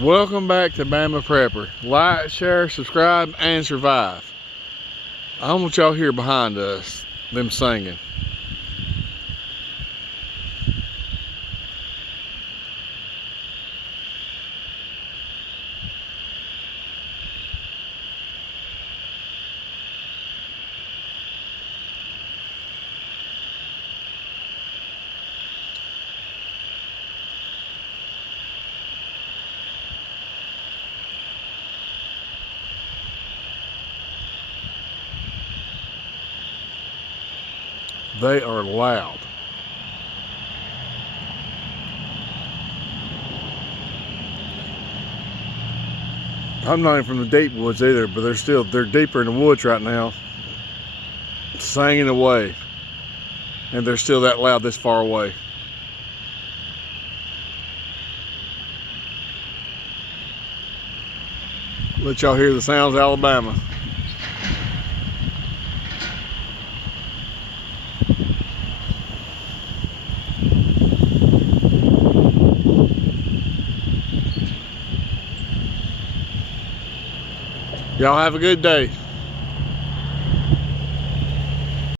Welcome back to Bama Prepper. Like, share, subscribe, and survive. I want y'all here behind us, them singing. They are loud. I'm not even from the deep woods either, but they're deeper in the woods right now, singing away, and they're still that loud this far away. Let y'all hear the sounds of Alabama. Y'all have a good day.